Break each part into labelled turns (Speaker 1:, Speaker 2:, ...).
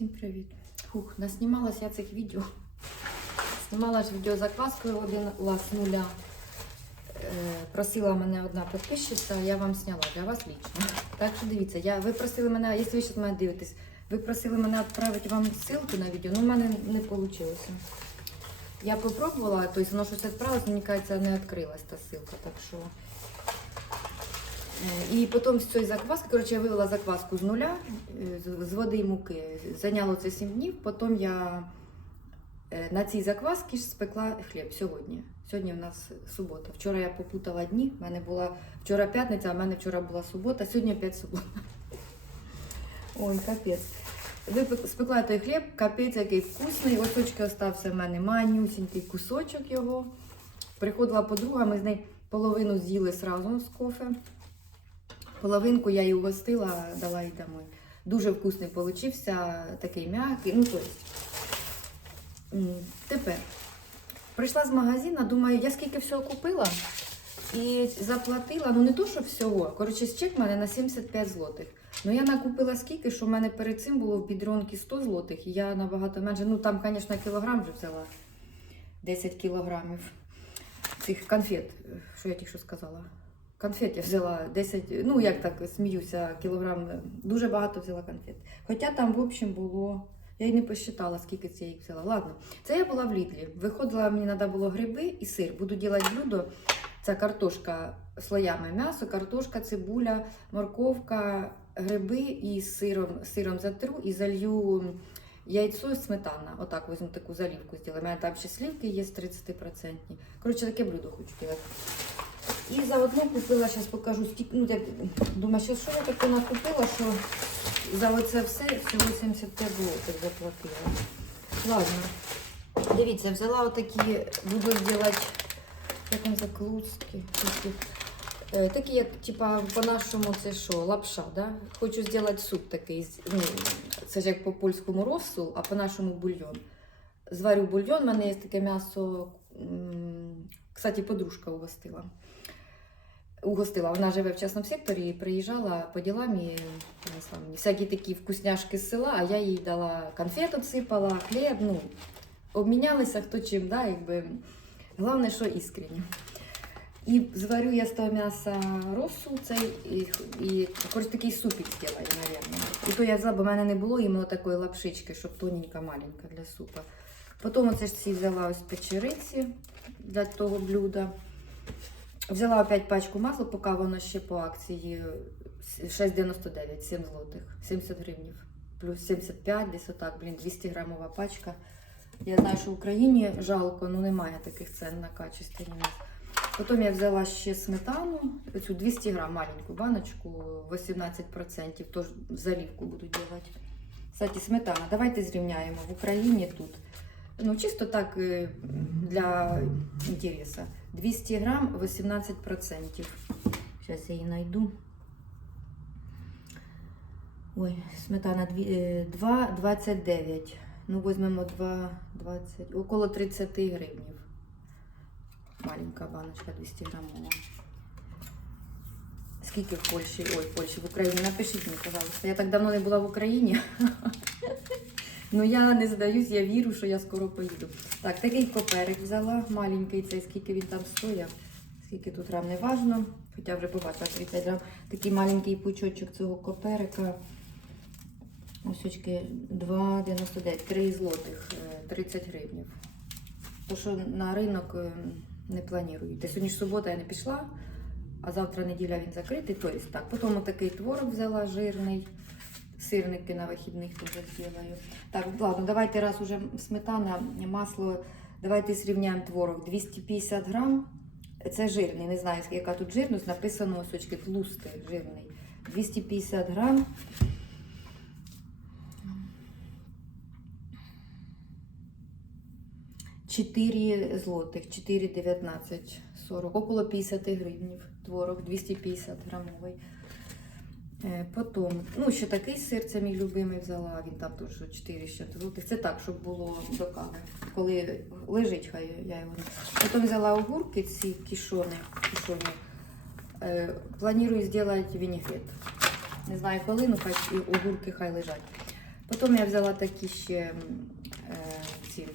Speaker 1: Всім привіт. Фух, наснімалась я цих відео. Знімала ж відео закваскою один лас нуля. Е, просила мене одна підписчиця, я вам зняла для вас лично. Так що дивіться, я, ви просили мене, якщо ви зараз мене дивитесь, ви просили мене відправити вам ссылку на відео, ну в мене не вийшло. Я попробувала, тобто воно щось відправилось, мені кажеться, не відкрилась та ссылка, так що. Е, І потім з цієї закваски, коротше, я вивела закваску з нуля, е, з- води і муки. Зайняло це 7 днів. Потім я е, на цій заквасці ж спекла хліб сьогодні. Сьогодні в нас субота. Вчора я попутала дні. У мене була вчора п'ятниця, а в мене вчора була субота, сьогодні опять субота. Ой, капець. Спекла той хліб, капець який вкусний. Ось точки остався в мене манюсінький кусочок його. Приходила подруга, ми з нею половину з'їли сразу з кофе. Половинку я їй угостила, дала їй домой. Дуже вкусний получився, такий м'який. Ну. Тепер прийшла з магазину, думаю, я скільки всього купила і заплатила, ну не то, що всього. Коротше, чек в мене на 75 злотих. Ну я накупила скільки, що в мене перед цим було в бідронці 100 злотих, і я набагато менше. Ну там, звісно, кілограм вже взяла. 10 кілограмів цих конфет. Що я тільки що сказала? Конфет я взяла 10, ну як так сміюся, кілограм. Дуже багато взяла конфет. Хоча там, в общем, було. Я й не посчитала, скільки це я їх взяла. Ладно, це я була в Лідлі. Виходила, мені треба було гриби і сир. Буду робити блюдо. Це картошка слоями м'ясо, картошка, цибуля, морковка, гриби і сиром, сиром затру і залью яйцо і сметана. Отак візьму таку заливку зробила. У мене там ще слівки є 30%. Коротше, таке блюдо хочу робити. І заодно купила, зараз покажу, скільки, ну, як, думаю, що, я таке накупила, що за оце все всього 75 злотих заплатила. Ладно, дивіться, взяла отакі, буду робити, як там закрутки, такі, е, такі, як, типа, по-нашому це що, лапша, да? Хочу зробити суп такий, ну, це ж як по польському розсул, а по-нашому бульйон. Зварю бульйон, у мене є таке м'ясо, кстати, подружка угостила угостила. Вона живе в частному секторі і приїжджала по ділам і принесла мені всякі такі вкусняшки з села, а я їй дала конфет отсипала, хліб, ну, обмінялися хто чим, да, якби. Головне, що іскренні. І зварю я з того м'яса росу цей і, і хоч такий супик зроблю, мабуть. І то я взяла, бо в мене не було іменно такої лапшички, щоб тоненька, маленька для супа. Потім оце ж ці взяла ось печериці для того блюда. Взяла опять пачку масла, поки воно ще по акції 6,99, 7 злотих, 70 гривнів. Плюс 75, десь отак, блін, 200 грамова пачка. Я знаю, що в Україні жалко, ну немає таких цен на качественні. Потім я взяла ще сметану, оцю 200 грам маленьку баночку, 18%, тож заливку буду робити. Кстати, сметана. Давайте зрівняємо в Україні тут. Ну, чисто так е, для інтересу. 200 грам 18%. Зараз я її знайду. Ой, сметана дві- е, 2,29. Ну, візьмемо 2,20, около 30 гривнів. Маленька баночка 200 грамова. Скільки в Польщі? Ой, в Польщі, в Україні. Напишіть мені, пожалуйста. Я так давно не була в Україні. Ну я не здаюсь, я вірю, що я скоро поїду. Так, такий коперик взяла, маленький цей, скільки він там стояв, скільки тут грам, не важно. Хоча вже побачила 30 грам. Такий маленький пучочок цього коперика. Ось очки 2,99, 3 злотих, е, 30 гривнів. То що на ринок е, не плануєте. Сьогодні ж субота я не пішла, а завтра неділя він закритий. Тобто так. Потім такий творог взяла жирний. Сирники на вихідних теж зроблю. Так, ладно, давайте раз уже сметана, масло, давайте зрівняємо творог. 250 грам. Це жирний, не знаю, яка тут жирність, написано ось очки тлустий, жирний. 250 грам. Чотири злотих, 4,19, 40, около 50 гривнів. Творог 250 грамовий. Е, Потім, ну, ще такий сир, це мій любимий взяла, він там теж 4 ще злотих. Це так, щоб було до кави. Коли лежить, хай я його. Потім взяла огурки, ці кішони. кішоні. Е, Планую зробити вінігрет. Не знаю коли, ну хай і огурки хай лежать. Потім я взяла такі ще е, ці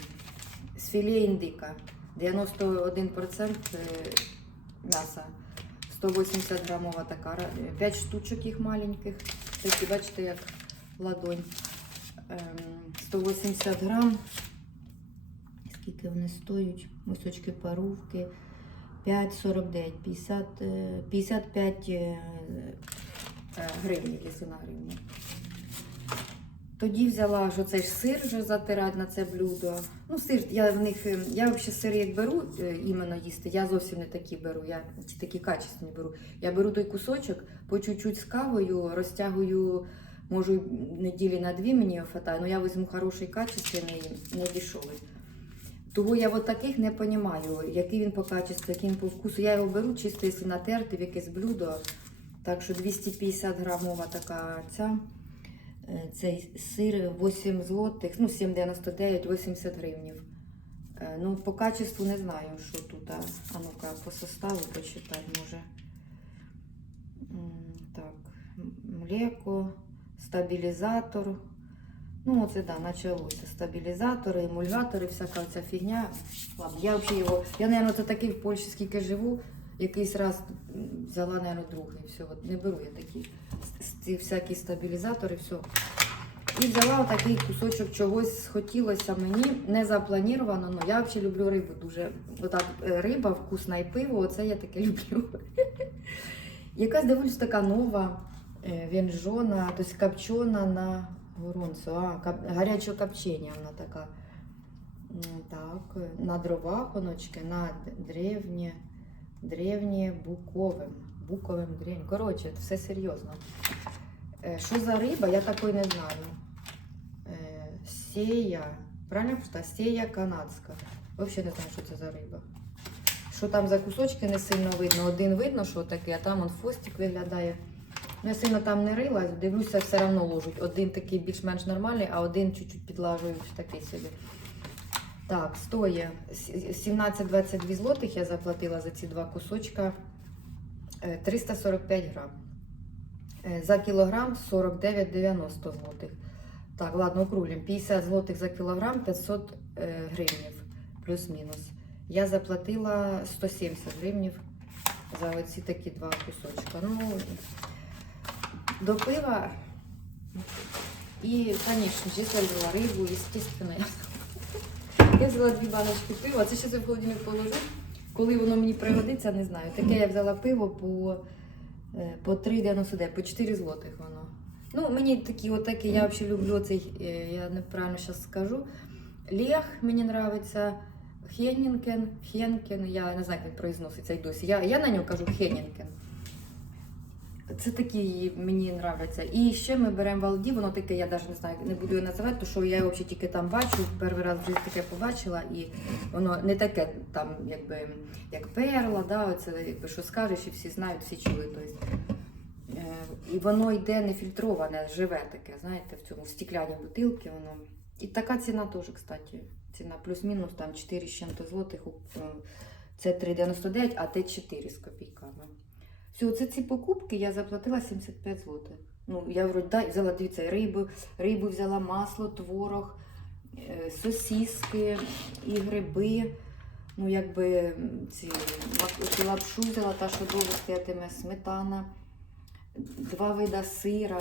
Speaker 1: з філе індика. 91% е, м'яса. 180 грамова така. 5 штучок їх маленьких. Такі, бачите, як ладонь. Ем, 180 грам. Скільки вони стоять? Мисочки парувки. 5,49, 50, е, 55 е, е, гривень, якщо на гривні. Тоді взяла ж оцей ж сир вже затирати на це блюдо. Ну, сир, я в них, е, я взагалі сир як беру е, іменно їсти, я зовсім не такі беру, я такі качественні беру. Я беру той кусочок, по чуть-чуть з кавою, розтягую, можу неділі на дві мені хватає, але я візьму хороший качественний, не дешевий. Того я от таких не розумію, який він по качеству, який він по вкусу. Я його беру чисто, якщо натерти в якесь блюдо. Так що 250 грамова така ця. Е, Цей сир 8 злотих, ну 7,99, 80 гривнів. Е, Ну, по качеству не знаю, що тут. А, а ну-ка, по составу почитати може. Так, млеко, стабілізатор. Ну, оце да, почалося. Стабілізатори, емульгатори, всяка ця фігня. Ладно, я взагалі його. Я, мабуть, це такий в Польщі, скільки живу, якийсь раз взяла, мабуть, другий. Все, от не беру я такі ці всякі стабілізатори, все. І взяла отакий кусочок чогось хотілося мені, не заплановано, але я взагалі люблю рибу дуже. Отак е, риба, вкусна і пиво, оце я таке люблю. Якась доволі така нова, е, вінжона, тобто копчена на горонцу. А, кап- гарячого копчення вона така. Так, на дровах оночки, на д- древнє, буковим. Буковим древнє. Коротше, все серйозно. Е, Що за риба, я такої не знаю. Е, Сея, правильно прочитала? Сея канадська. Взагалі не знаю, що це за риба. Що там за кусочки не сильно видно. Один видно, що таке, а там он фостик виглядає. Ну, я сильно там не рила, дивлюся, все одно ложуть. Один такий більш-менш нормальний, а один чуть-чуть підлажують такий собі. Так, стоїть с- 17-22 злотих я заплатила за ці два кусочка. Е, 345 грам. Е, За кілограм 49,90 злотих. Так, ладно, округлім. 50 злотих за кілограм, 500 е, гривнів, плюс-мінус. Я заплатила 170 гривнів за оці такі два кусочка. Ну, до пива. І, звісно, я рибу, звісно, я взяла дві баночки пива. Це ще в холодильник положу. Коли воно мені пригодиться, не знаю. Таке я взяла пиво по, е, по 3,99, по 4 злотих воно. Ну, мені такі, отакі, я взагалі люблю цей, е, я неправильно зараз скажу. Лех мені подобається. Хеннінкен, Хенкен, я не знаю, як він произноситься й досі. Я, я на нього кажу Хеннінкен. Це такі мені подобаються. І ще ми беремо Валді, воно таке, я навіть не знаю, не буду його називати, тому що я його тільки там бачу, перший раз в житті таке побачила, і воно не таке там, якби, як перла, да, оце, якби, що скажеш, і всі знають, всі чули. Тобто. І воно йде не фільтроване, живе таке, знаєте, в цьому в стекляній бутилці воно. І така ціна теж, кстати. Ціна плюс-мінус там 4 з чим-то злотих. е, Це 3,99, а те 4 з копійками. Все, це ці покупки я заплатила 75 злотих. Ну, я вроді да, взяла, дивіться, рибу, рибу взяла масло, творог, е, сосиски і гриби. Ну, якби ці, лап- лапшу взяла, та, що довго стоятиме, сметана, два вида сира.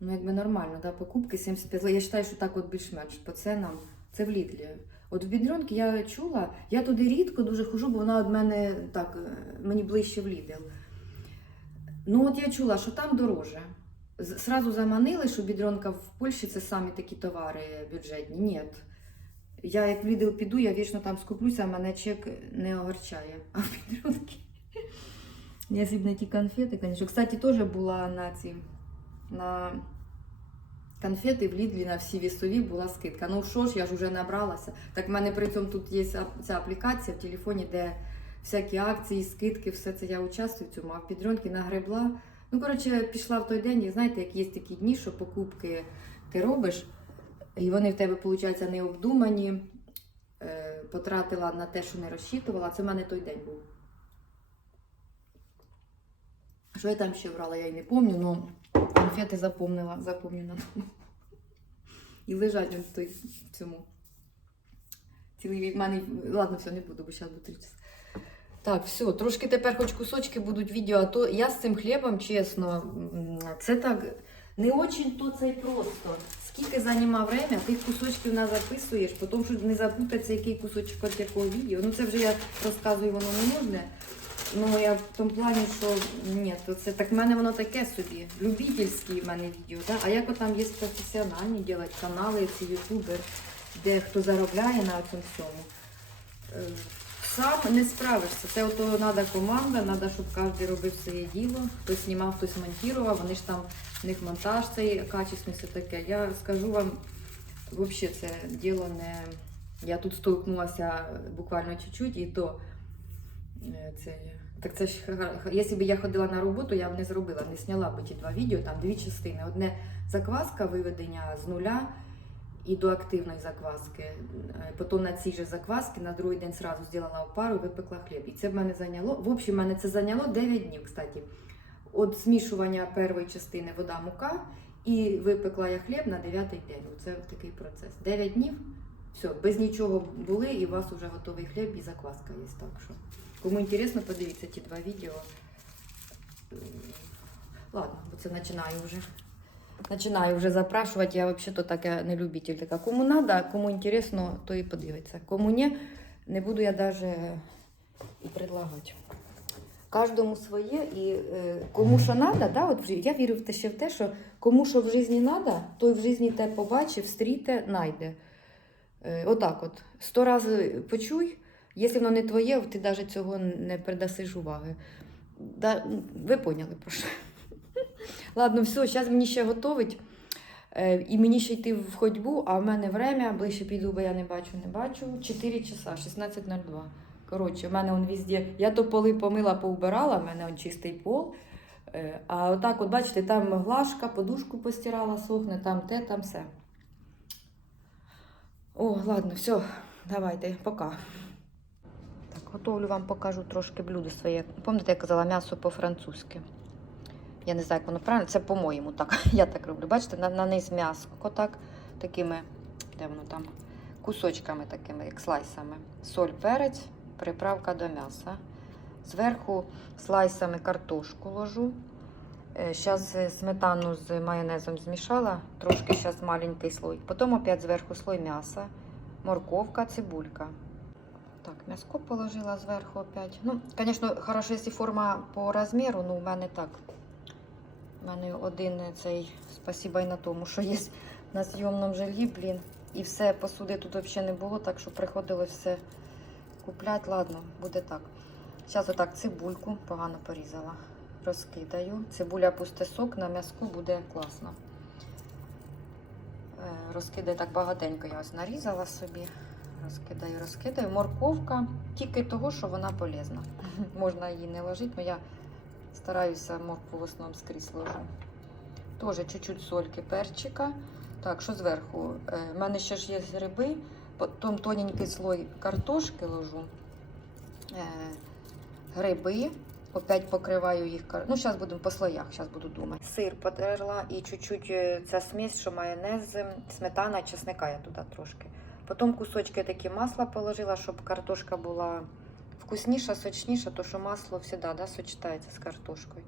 Speaker 1: Ну, якби нормально, да, покупки 75 злотих. Я вважаю, що так от більш-менш по ценам. Це в Лідлі. От в Бідронки я чула, я туди рідко дуже хожу, бо вона від мене так, е, мені ближче в Лідл. Ну от я чула, що там дороже. З- Сразу заманили, що бідронка в Польщі це самі такі товари бюджетні. Ні. Я як в Лідл піду, я вічно там скуплюся, а мене чек не огорчає. А в бідронки. Якщо б не ті конфети, звісно. Кстати, теж була на ці на конфети в Лідлі на всі вісові була скидка. Ну що ж, я ж вже набралася. Так в мене при цьому тут є ця аплікація в телефоні, де всякі акції, скидки, все це я участвую в цьому, а в підронки нагребла. Ну, коротше, пішла в той день, і знаєте, як є такі дні, що покупки ти робиш, і вони в тебе, виходить, не обдумані, е, потратила на те, що не розчитувала. Це в мене той день був. Що я там ще брала, я й не пам'ятаю, але конфети запомнила, запомню. І лежать в цьому. Цілий вік. Мене... Ладно, все, не буду, бо зараз 3 часа. Так, все, трошки тепер хоч кусочки будуть відео, а то я з цим хлібом, чесно, це так не очень то це й просто. Скільки займав время, тих кусочків не записуєш, потім що не запутатися, який кусочок від якого відео. Ну це вже я розказую, воно не можна. Ну я в тому плані, що ні, то це так в мене воно таке собі. Любительські в мене відео. Да? А як там є професіональні делать канали, ці ютубер, де хто заробляє на цьому всьому. Сам не справишся. Це ото треба команда, треба, щоб кожен робив своє діло. Хтось знімав, хтось монтував, вони ж там, в них монтаж цей качественний, все таке. Я скажу вам, взагалі це діло не. Я тут столкнулася буквально чуть-чуть, і то е, це. Так це ж якщо б я ходила на роботу, я б не зробила, не зняла б ті два відео, там дві частини. Одне закваска виведення з нуля і до активної закваски. Е, Потім на цій же закваски на другий день сразу зробила опару і випекла хліб. І це в мене зайняло. В общем, мене це зайняло 9 днів, кстати. От змішування першої частини вода мука і випекла я хліб на 9 день. Це такий процес. 9 днів. Все, без нічого були, і у вас вже готовий хліб і закваска є. Так що, кому інтересно, подивіться ті два відео. Ладно, бо це починаю вже. Починаю вже запрашувати. Я взагалі така не любитель. Така. Кому треба, кому інтересно, то і подивиться. Кому ні, не буду я навіть і предлагати. Кожному своє і е, кому що треба, да, от я вірю в те ще в те, що кому що в житті треба, той в житті те побачив, стріте, знайде. Е, отак от. Сто разів почуй, якщо воно не твоє, ти навіть цього не придасиш уваги. Да, ви поняли про що. Ладно, все, зараз мені ще готовить. Е, і мені ще йти в ходьбу, а в мене время, ближче піду, бо я не бачу, не бачу. 4 часа, 16.02. Коротше, в мене он везде. Я то поли помила, поубирала, в мене он чистий пол. Е, А отак, от бачите, там глажка, подушку постирала, сохне, там те, там все. О, ладно, все, давайте, пока. Так, готовлю вам покажу трошки блюдо своє. Пам'ятаєте, я казала м'ясо по-французьки. Я не знаю, як воно правильно. Це по-моєму так. Я так роблю. Бачите, на, на низ м'ясо. Отак, такими, де воно там, кусочками такими, як слайсами. Соль, перець, приправка до м'яса. Зверху слайсами картошку ложу. Зараз сметану з майонезом змішала, трошки зараз маленький слой. Потім опять зверху слой м'яса, морковка, цибулька. Так, м'яско положила зверху опять. Ну, звісно, хорошо, якщо форма по розміру, ну, у мене так. У мене один цей, спасіба й на тому, що є на зйомному жильї, блін. І все, посуди тут взагалі не було, так що приходилось все купляти. Ладно, буде так. Зараз отак цибульку погано порізала. Розкидаю. Цибуля пусте сок, на м'язку буде класно. Е, Розкидаю так багатенько, я ось нарізала собі. Розкидаю, розкидаю. Морковка тільки того, що вона полезна. Можна її не ложити, але я стараюся моркву в основному скрізь ложу. Теж чуть-чуть сольки, перчика. Так, що зверху? У мене ще ж є гриби, потім тоненький слой картошки ложу. Е, гриби. Опять покриваю їх. Ну, зараз будемо по слоях, зараз буду думати. Сир потерла і чуть-чуть е, ця смесь, що майонез, сметана, чесника я туди трошки. Потім кусочки такі масла положила, щоб картошка була вкусніша, сочніша, то що масло завжди да, сочетається з картошкою.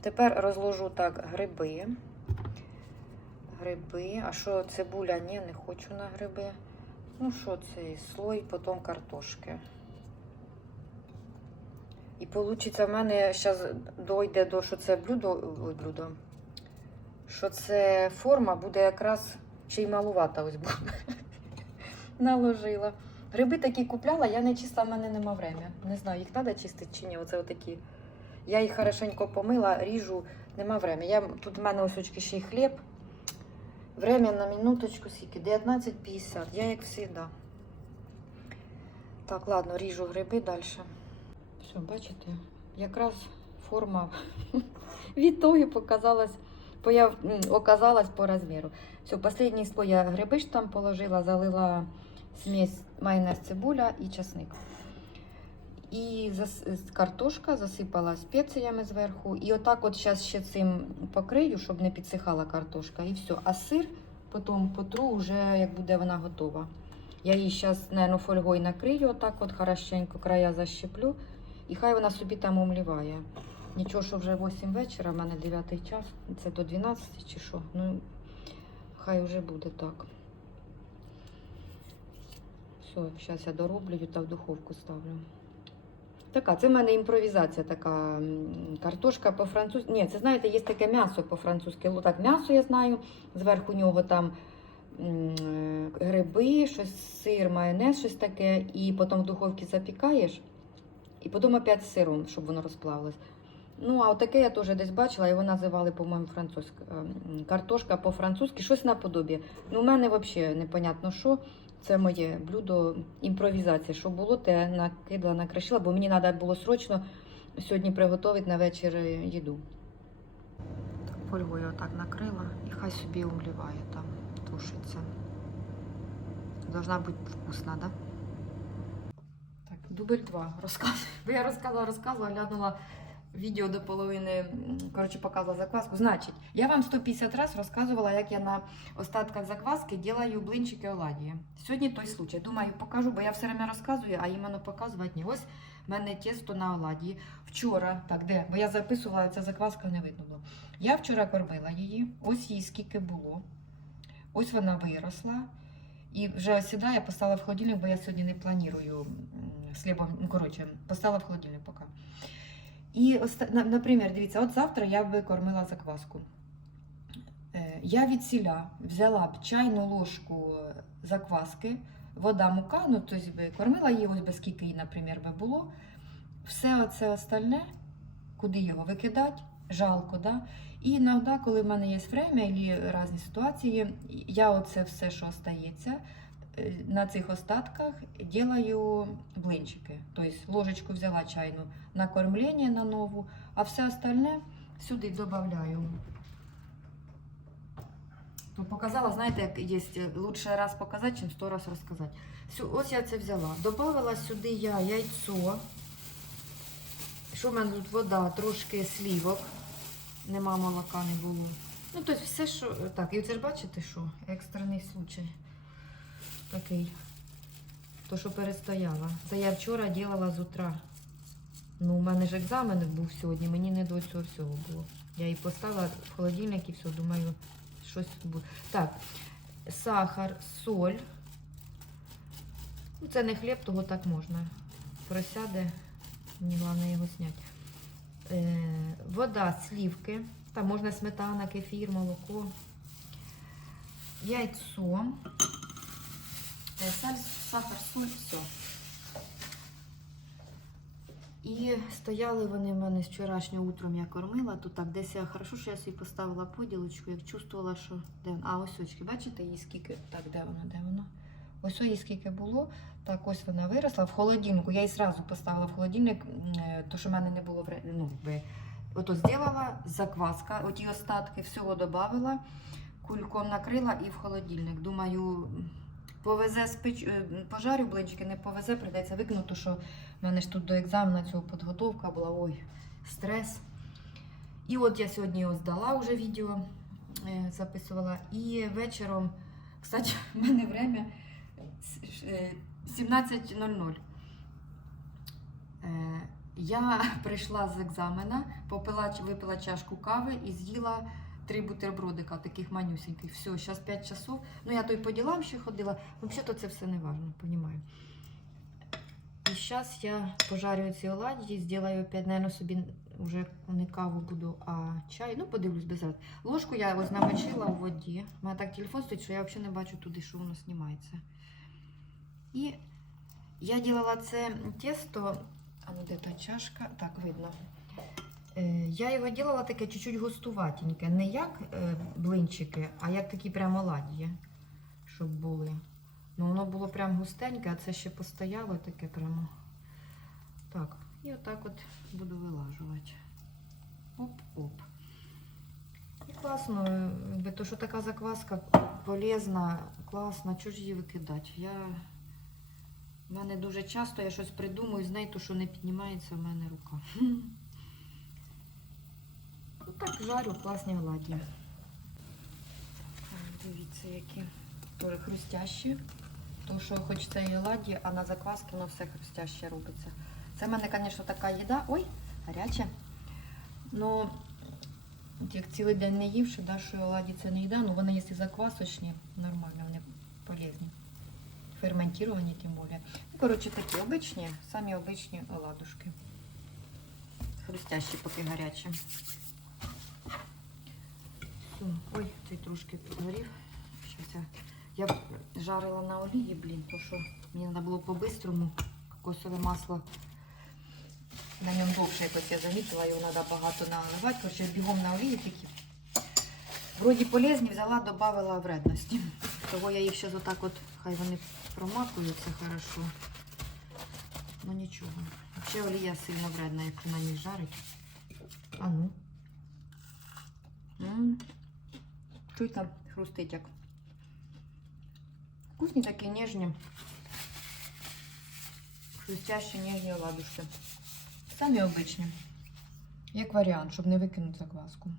Speaker 1: Тепер розложу так гриби. Гриби. А що цибуля? Ні, не хочу на гриби. Ну, що цей слой, потім картошки. І вийде, в мене зараз дойде до, що це блюдо, ой, блюдо, що це форма буде якраз ще й малувата ось буде. Наложила. Гриби такі купляла, я не чиста, в мене нема время. Не знаю, їх треба чистити чи ні. Оце отакі. Я їх хорошенько помила, ріжу, нема время. Я, тут в мене ось ще й хліб. Время на минуточку скільки? 19.50. Я як завжди. Так, ладно, ріжу гриби далі. Все, бачите, якраз форма від того показалась, появ, оказалась по розміру. Все, останній слой я гриби там положила, залила смесь майонез, цибуля і часник. І зас... картошка засипала спеціями зверху. І отак от зараз ще цим покрию, щоб не підсихала картошка. І все. А сир потім потру вже як буде вона готова. Я її зараз, наверное, фольгою накрию, отак от хорошенько, края защеплю, і хай вона собі там умліває. Нічого, що вже 8 вечора, в мене 9 час, це до 12 чи що. Ну, хай вже буде так. Зараз я дороблю та в духовку ставлю. Така, це в мене імпровізація така. Картошка по-французьки. Ні, це знаєте, є таке м'ясо по-французьки. Ну, Так, м'ясо я знаю. Зверху нього там е, гриби, щось сир, майонез, щось таке. І потім в духовці запікаєш. І потім опять сиром, щоб воно розплавилось. Ну, а отаке я теж десь бачила, його називали, по-моєму, французька. ем, Картошка по-французьки, щось наподобі. Ну, у мене взагалі непонятно що. Це моє блюдо імпровізація. Що було, те накидала, накришила, бо мені треба було срочно сьогодні приготувати на вечір е, їду. Так, фольгою отак накрила і хай собі умліває там, тушиться. Должна бути вкусна, да? Так, дубль два. Розказую. Бо я розказувала, розказувала, глянула відео до половини, коротше, показувала закваску. Значить, я вам 150 разів розказувала, як я на остатках закваски делаю блинчики оладії. Сьогодні той случай. Думаю, покажу, бо я все время розказую, а іменно показувати ні. Ось в мене тісто на оладії. Вчора, так, де? Бо я записувала, ця закваска не видно було. Я вчора кормила її, ось їй скільки було. Ось вона виросла. І вже сюди я поставила в холодильник, бо я сьогодні не планую з хлібом. Ну, коротше, поставила в холодильник поки. І, наприклад, дивіться, от завтра я би кормила закваску. Е, Я від сіля взяла б чайну ложку закваски, вода, мука, ну тобто би кормила її, ось би скільки їй, наприклад, би було. Все оце остальне, куди його викидати, жалко, да? І іноді, коли в мене є время або різні ситуації, я оце все, що остається, е, на цих остатках делаю блинчики. Тобто ложечку взяла чайну на кормлення на нову, а все остальне сюди додаю. Ну, показала, знаєте, як є лучше раз показати, чим сто раз розказати. Ось я це взяла. Добавила сюди я яйцо. Що в мене тут вода, трошки слівок. Нема молока, не було. Ну, тобто все, що. Так, і це ж бачите, що? Екстрений случай. Такий. То, що перестояла. Це я вчора робила з утра. Ну, у мене ж екзамен був сьогодні, мені не до цього всього було. Я її поставила в холодильник і все, думаю, щось буде. Так, сахар, соль. Ну, це не хліб, того так можна. Просяде, мені головне його зняти. Е, вода, слівки. Там можна сметана, кефір, молоко. Яйцо. Е, Саль, сахар, соль, все. І стояли вони в мене з вчорашнього утром я кормила. Тут так десь я хорошо, що я собі поставила поділочку, як чувствувала, що де вона. А ось очки, бачите, її скільки. Так, де вона, де вона? Ось її скільки було. Так, ось вона виросла в холодильнику. Я її зразу поставила в холодильник, е, то що в мене не було вре- ну, Ото зробила закваска, оті остатки всього додавила, кульком накрила і в холодильник. Думаю, повезе спеч... е, пожарю блинчики, не повезе, прийдеться викинути, що в мене ж тут до екзамену цього підготовка була, ой, стрес. І от я сьогодні його здала вже відео, е, записувала. І вечором, кстати, в мене время е, 17.00. Е, Я прийшла з екзамена, попила, випила чашку кави і з'їла три бутербродика, таких манюсеньких. Все, зараз 5 часов. Ну, я то й по ділам ще ходила. Взагалі-то це все не важно, розумію. І зараз я пожарю ці оладьї, зроблю опять, наверное, собі вже не каву буду, а чай. Ну, подивлюсь без раз. Ложку я ось намочила у воді. У мене так телефон стоїть, що я взагалі не бачу туди, що воно знімається. І я робила це тісто. А ну де та чашка? Так, видно. Е, Я його робила таке чуть-чуть густуватеньке. Не як е, блинчики, а як такі прямо оладьї, щоб були. Ну, воно було прям густеньке, а це ще постояло таке прямо. Так, і отак от буду вилажувати. Оп-оп. І класно, е, то, що така закваска полезна, класна, чого ж її викидати? Я... У мене дуже часто я щось придумую з нею, то що не піднімається в мене рука. Так жарю класні оладьі. Так, Дивіться, які теж хрустящі. То, що хочеться і оладі, а на закваски воно все хрустяще робиться. Це в мене, звісно, така їда. Ой, гаряче. Ну, як цілий день не ївши, да, що оладі це не їда, ну вони якщо заквасочні, нормально, вони полезні. Ферментовані тим більше. Ну, коротше, такі обичні, самі обичні оладушки. Хрустящі, поки гарячі. Ой, цей трошки підгорів. Я, жарила на олії, блін, то що мені треба було по-бистрому кокосове масло. На ньому довше якось я замітила, його треба багато наливати. Коротше, бігом на олії тільки. Вроді полезні, взяла, додавала вредності. Того я їх ще отак от, хай вони промакуються хорошо. Ну нічого. Взагалі олія сильно вредна, якщо на ній жарить. А ну. Там хрустить як. Вкусні такі ніжні. Хрустящі ніжні оладушки. Самі обичні. Як варіант, щоб не викинути закваску.